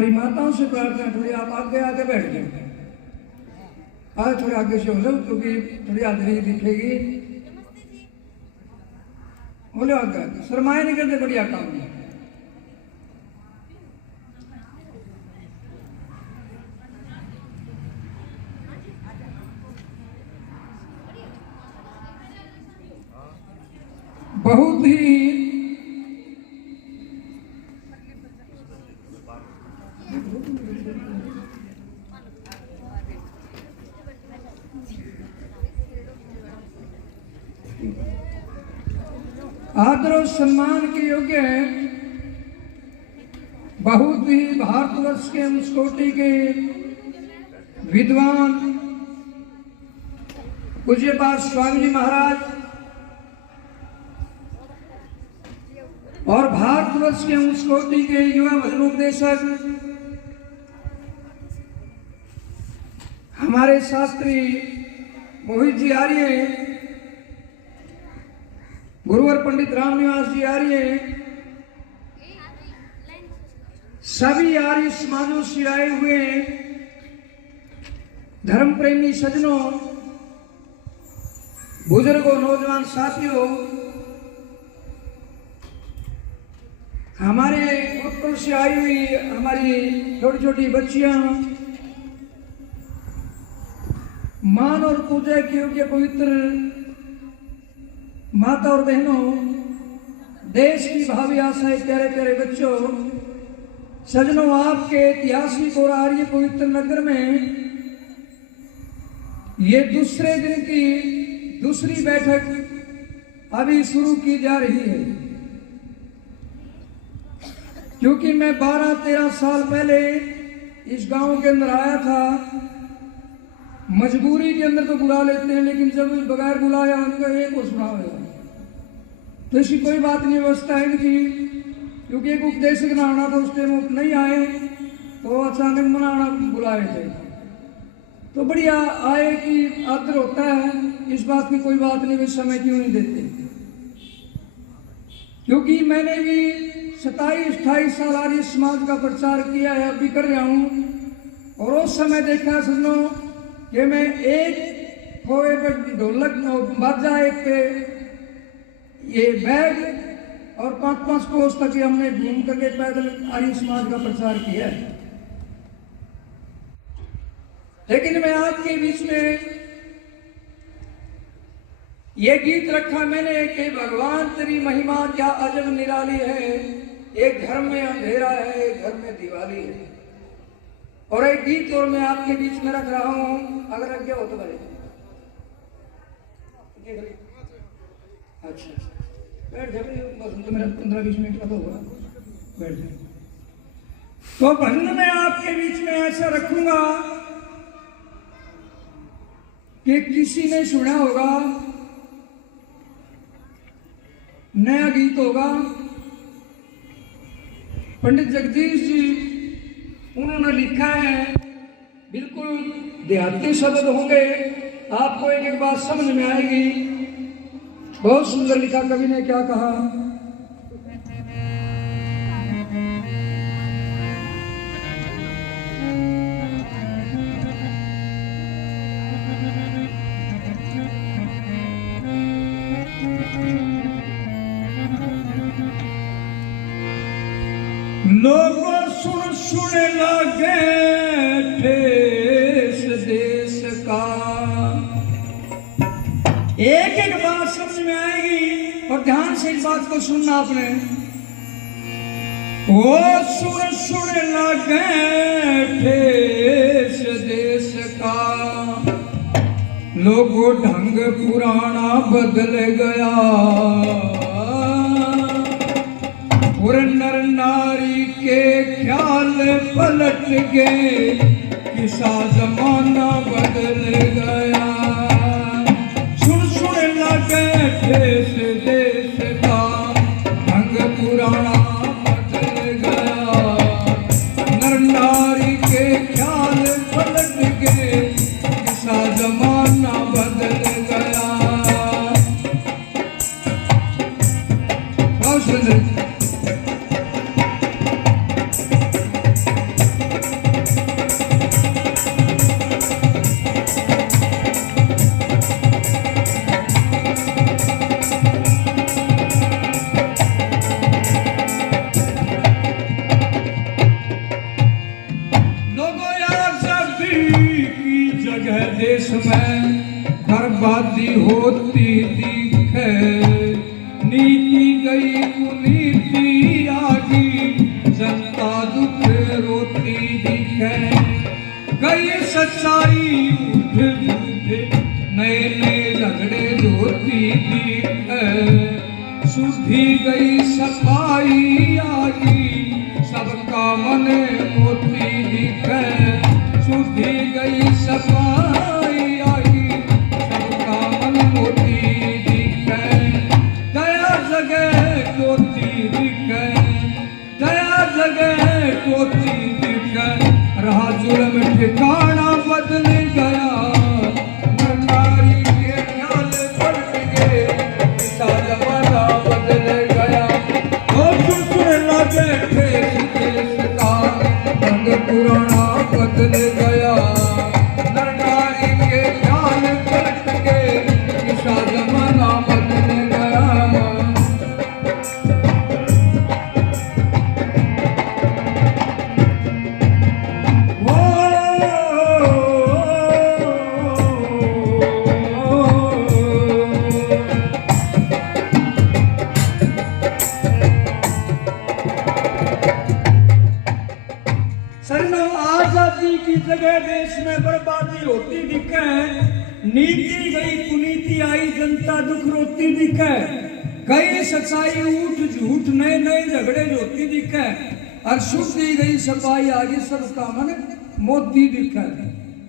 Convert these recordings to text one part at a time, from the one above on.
हमारी माताओं से प्रार्थना, थोड़ी आप आगे आगे बैठ जाए, आज थोड़े आगे से हो जाओ क्योंकि थोड़ी हाजरी दिखेगी। बोलो आगे, शर्माए नहीं करते, बढ़िया काम है। बहुत ही आदर और सम्मान के योग्य है, बहुत ही भारतवर्ष के उस कोटि के विद्वान पूज्यपाद स्वामी जी महाराज और भारतवर्ष के उस कोटि के युवा भजनोपदेशक हमारे शास्त्री मोहित जी आर्य, गुरुवर पंडित रामनिवास जी आर्य, सभी आर्य समाजों से आए हुए धर्म प्रेमी सज्जनों, बुजुर्गों, नौजवान साथियों, हमारे उत्तर से आई हुई हमारी छोटी छोटी बच्चियां, मान और पूजा के योग्य पवित्र माता और बहनों, देश की भावी आशाएं, प्यारे प्यारे बच्चों, सज्जनों, आपके ऐतिहासिक और आर्य पवित्र नगर में ये दूसरे दिन की दूसरी बैठक अभी शुरू की जा रही है। क्योंकि मैं 12-13 साल पहले इस गांव के अंदर आया था, मजबूरी के अंदर तो बुला लेते हैं, लेकिन जब बगैर बुलाया उनका एक को सुना होगा तो ऐसी कोई बात नहीं, व्यवस्था है कि क्योंकि एक उपदेशक ना आना था, उस टाइम नहीं आए तो अचानक मनाना बुलाए थे, तो बढ़िया आए कि आदर होता है, इस बात की कोई बात नहीं, वे समय क्यों नहीं देते। क्योंकि मैंने भी 27-28 साल आर्य समाज का प्रचार किया है, अभी कर रहा हूं, और उस समय देखा सुनो कि मैं एक खोए पे ढोलक बाजा, एक पे ये बैग और 5-5 कोस तक हमने घूम करके पैदल आर्य समाज का प्रचार किया है। लेकिन मैं आपके बीच में ये गीत रखा मैंने कि भगवान तेरी महिमा क्या अजब निराली है, एक घर में अंधेरा है, एक घर में दिवाली है। और एक गीत और मैं आपके बीच में रख रहा हूं, अगर आज्ञा हो तो भाई। अच्छा बैठ जाए, बस तो मेरा 15-20 मिनट का तो होगा, बैठ जाए। तो भजन में आपके बीच में ऐसा रखूंगा कि किसी ने सुना होगा, नया गीत होगा, पंडित जगदीश जी उन्होंने लिखा है, बिल्कुल देहाती शब्द होंगे, आपको एक एक बात समझ में आएगी। बहुत सुंदर लिखा कवि ने, क्या कहा, लोगों सुन सुन लगे ठेस देश का, एक एक बात समझ में आएगी और ध्यान से इस बात को सुनना आपने। वो सुन सुन लगे ठेस देश का, लोगों ढंग पुराना बदल गया, और नर नारी के ख्याल पलट गए, किसा जमाना बदल गया। सुन सुन लगे ठेस देश का, ढंग पुराना बदल गया, नर नारी के ख्याल पलट गए, किसा जमाना बदल गया। बहुत सुंदर। बर्बादी होती दिखे, नीति गई कुनीति आगी, जनता दुख रोती दिखे। गई सच्चाई उठ झूठे, नए नए झगड़े होती दिखे। सुधी गई सफाई आगी, सबका मन मोती दिखे। सुधी गई सफाई आगी, सबका मन मोती दिखे। दया जगह ज्योति दिखे, दया जगह ज्योति दिखे। रहा जुल्म ठिकाना बदल गया, नारी के ख्याल पलट गए, पिता जमाना बदल गया। बैठे देश का रंग पुराना बदल गया, नारी के ख्याल पलट के पिता जमाना बदल गया। आजादी की जगह देश में बर्बादी होती दिखे, नीति गई कुनीति आई, जनता दुख रोती दिखे। गई सच्चाई उठ झूठ, नए नए झगड़े होती दिखे। और शुद्धि गई सफाई आगे, सबका मन मोती दिखे।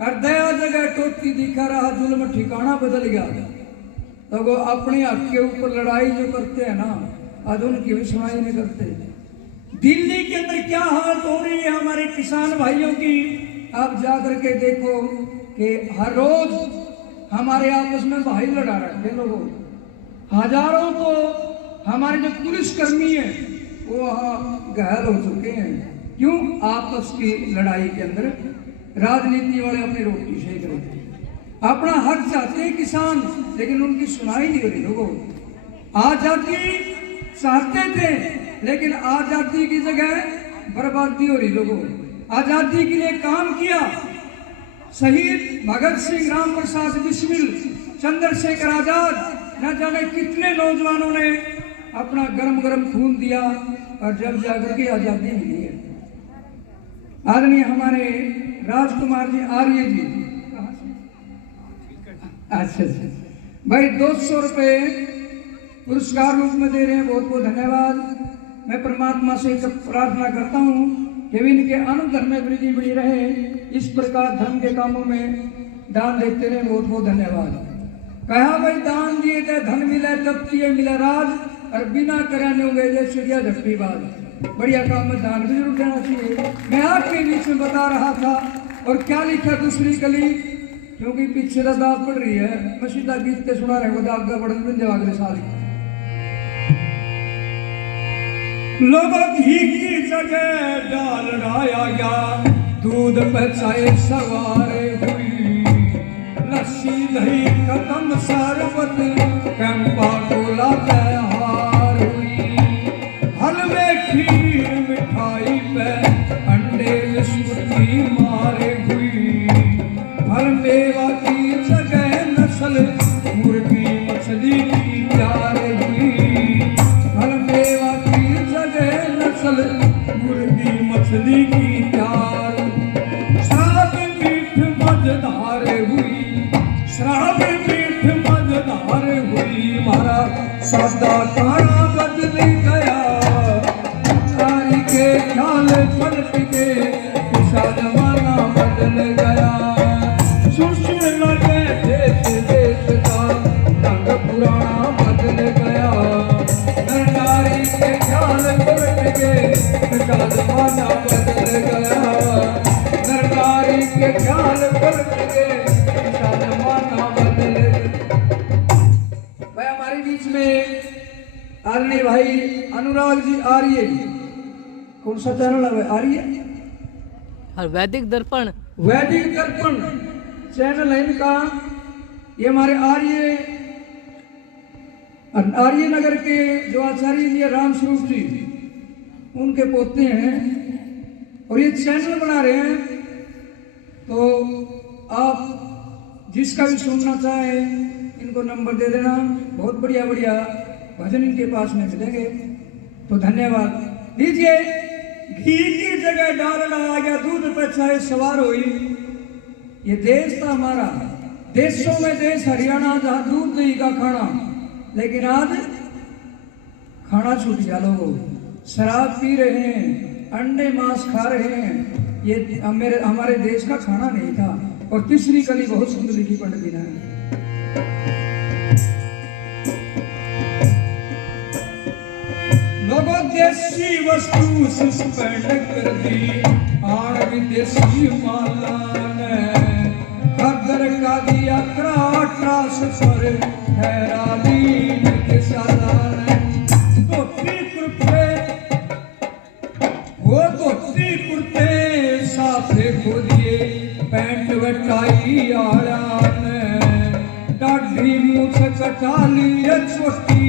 और दया जगह टोती दिखा, रहा जुल्म ठिकाना बदल गया। तो वो अपने हक के ऊपर लड़ाई जो करते हैं ना, आज उनकी भी सुनाई नहीं करते। दिल्ली के अंदर क्या हालत हो रही है हमारे किसान भाइयों की, आप जाकर के देखो कि हर रोज हमारे आपस में भाई लड़ा रहे हैं लोगों। हजारों तो हमारे जो पुलिस कर्मी हैं वो घायल हो चुके हैं। क्यों? आपस की लड़ाई के अंदर राजनीति वाले अपनी रोटी सेक रहे हैं। अपना हक चाहते हैं किसान, लेकिन उनकी सुनाई नहीं हो रही लोगों। आजादी चाहते थे, लेकिन आजादी की जगह बर्बादी हो रही लोगों। आजादी के लिए काम किया, शहीद भगत सिंह, राम प्रसाद बिस्मिल, चंद्रशेखर आजाद, न जाने कितने नौजवानों ने अपना गरम गरम खून दिया, और जब जाकर के आजादी मिली है। आदरणीय हमारे राजकुमार जी आर्य जी, अच्छा भाई 200 रुपये पुरस्कार रूप में दे रहे हैं, बहुत बहुत धन्यवाद। मैं परमात्मा से प्रार्थना करता हूँ कि इनके अनुधर्म में वृद्धि बनी रहे, इस प्रकार धर्म के कामों में दान देते रहे, बहुत बहुत धन्यवाद। कहा भाई दान दिए थे धन मिले, तब किए मिला राज, और बिना कराने हो गए जैसे चिड़िया झपटी बाज। बढ़िया काम में दान भी जरूर देना चाहिए। मैं आपके बीच में बता रहा था, और क्या लिखा दूसरी कली, क्योंकि पीछे दाब पड़ रही है, मैं सीधा गीत के सुना रहे हो, दाब का बड़न अगले साल। लोगों घी की जगह डाल डाया गया, दूध पे चाय सवार हुई, लस्सी दही खत्म शरबत, कैंपा गोला त्योहार हुई। हलवे खीर मिठाई पे अंडे बिस्कुट मारे हुई, हर मेवा की जगह नस्ल मुर्गी मछली की प्यार हुई। हर मेवा की जगह नस्ल मुर्गी मछली की प्यार। शराब मीठ मजेदार हुई, शराब मीठ मजेदार हुई, मारा सादा काना बदल गया, नारी के ख्याल पलट के पिछा जमाना बदल गया। सुर लगे देश देश का रंग पुराना बदल गया, नारी के ख्याल पलट के पिछा जमाना बदल गया। नारी के ख्याल पलट के पिछा जमाना बदल गया। भाई हमारे बीच में आदरणीय भाई अनुराग जी आर्य, कौन सा चैनल है आर्य? वैदिक दर्पण, वैदिक दर्पण चैनल है इनका। ये हमारे आर्य नगर के जो आचार्य जी राम स्वरूप जी, उनके पोते हैं, और ये चैनल बना रहे हैं। तो आप जिसका भी सुनना चाहे इनको नंबर दे देना, बहुत बढ़िया बढ़िया भजन इनके पास में मिलेंगे। तो धन्यवाद। लीजिए, घी की जगह डालडा आ गया, दूध पे चाहे सवार हुई। ये देश था हमारा, देशों में देश हरियाणा, जहां दूध दही का खाना, लेकिन आज खाना छूट गया। लोगों शराब पी रहे हैं, अंडे मांस खा रहे हैं। ये हमारे देश का खाना नहीं था। और तीसरी कली बहुत सुंदर लिखी पंडित जी ने। लोगों देसी वस्तु सस्पेंड कर दी, आण विदेशी माला ने खदर का दिया त्रास पर हैरानी के सालान। धोती कुर्ते, वो धोती कुर्ते साथे खो दिए, पैंट वटाई आड़ान, डाढ़ी मूछ कटा ली छोटी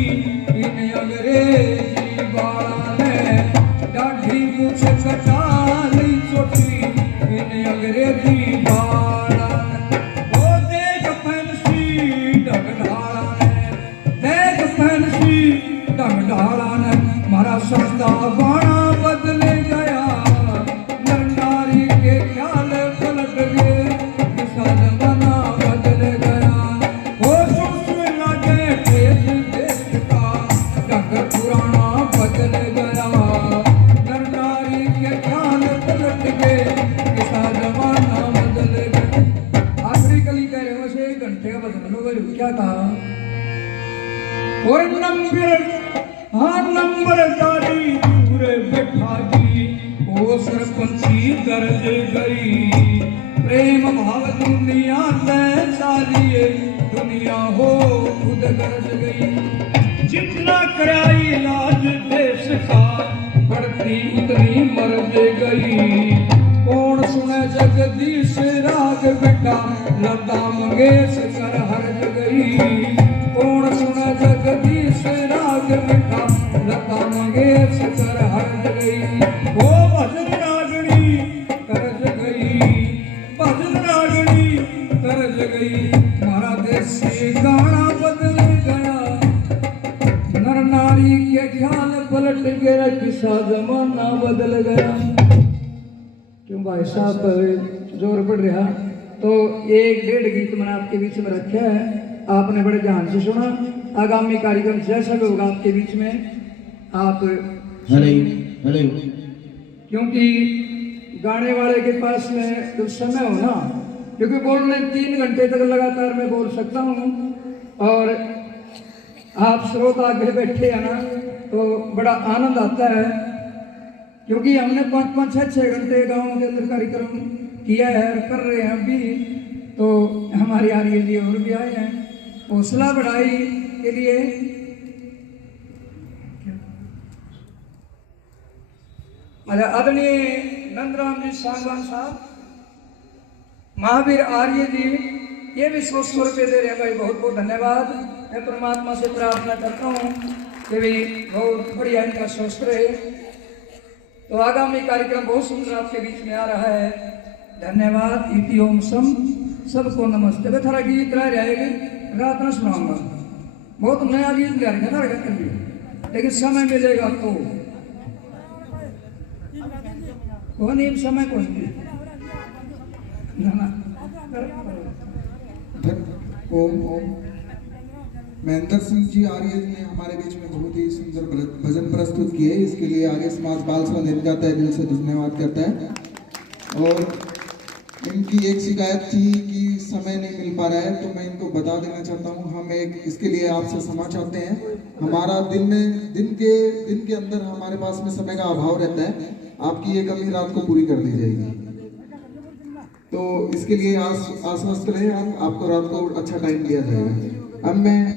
इन अंग्रेजी बाला ने, डाढ़ी मूछ कटा ली छोटी इन अंग्रेजी बाला ने। वो देख फैंसी ढंगढाला ने, देख फैंसी ढंगढाला ने, मारा सस्ता बाणा बदल गया, नर नारी के ख्याल पलट गए, दिशा जमाना बदल गया। वो सुन लगे देश देश का ढंग पुराना बदल गया, नर नारी के ख्याल पलट गए, दिशा जमाना बदल गया। आखिरी कली कह रहे हो से 1 घंटे का बदल लो। क्या कहा? और नंबरदारी दूर बैठा जी, ओ सरपंची गरज गई, प्रेम भाव दुनिया तय सारिए, दुनिया हो खुद गरज गई। जितना कराई इलाज देश का, बढ़ती उतनी मरज गई। कौन सुने जगदीश राग बेटा, लता मंगेशकर हरज गई। कौन सुने जगदीश राग बेटा, लता मंगेशकर हरज गई। वो भजन रागणी करज गई, भजन रागणी करज गई, हमारा देसी गाना बदल गया, नर नारी के ख्याल पलट गया, किसा जमाना बदल गया। क्यों भाई साहब जोर पड़ रहा? तो 1-1.5 गीत मैंने आपके बीच में रखे हैं, आपने बड़े ध्यान से सुना। आगामी कार्यक्रम जैसा भी होगा आपके बीच में आप हेलो, क्योंकि गाने वाले के पास में तो समय हो ना, क्योंकि बोलने 3 घंटे तक लगातार मैं बोल सकता हूँ, और आप श्रोता आगे बैठे हैं ना, तो बड़ा आनंद आता है। क्योंकि हमने 5-5, 6-6 घंटे गाँव के अंदर कार्यक्रम किया है और कर रहे हैं अभी। तो हमारे आर्य जी और भी आए हैं हौसला बढ़ाई के लिए। आदरणीय नंदराम जी सांगवान साहब, महावीर आर्य जी, ये भी 100 रुपये दे रहे हैं भाई, बहुत बहुत धन्यवाद। मैं परमात्मा से प्रार्थना करता हूँ कि भी बहुत बढ़िया इनका स्वस्थ रहे। तो आगामी कार्यक्रम बहुत सुंदर आपके बीच में आ रहा है। धन्यवाद। इति ओम सम, सबको नमस्ते। वे थारा गीत रह रहेगा, रात न सुनाऊंगा, बहुत नया गीत गा रहे हैं, लेकिन समय मिलेगा तो कौन एक समय कौन ओम महेंद्र सिंह जी आर्य जी ने हमारे बीच में बहुत ही सुंदर भजन प्रस्तुत किए। इसके लिए आर्य समाज बाल सभा दिन जाता है, दिल से धन्यवाद करता है। और इनकी एक शिकायत थी कि समय नहीं मिल पा रहा है, तो मैं इनको बता देना चाहता हूँ, हम एक इसके लिए आपसे क्षमा चाहते हैं। हमारा दिन के अंदर हमारे पास में समय का अभाव रहता है, आपकी ये कमी रात को पूरी कर दी जाएगी। तो इसके लिए आश्वस्त रहे, आपको रात को अच्छा टाइम दिया जाएगा। अब मैं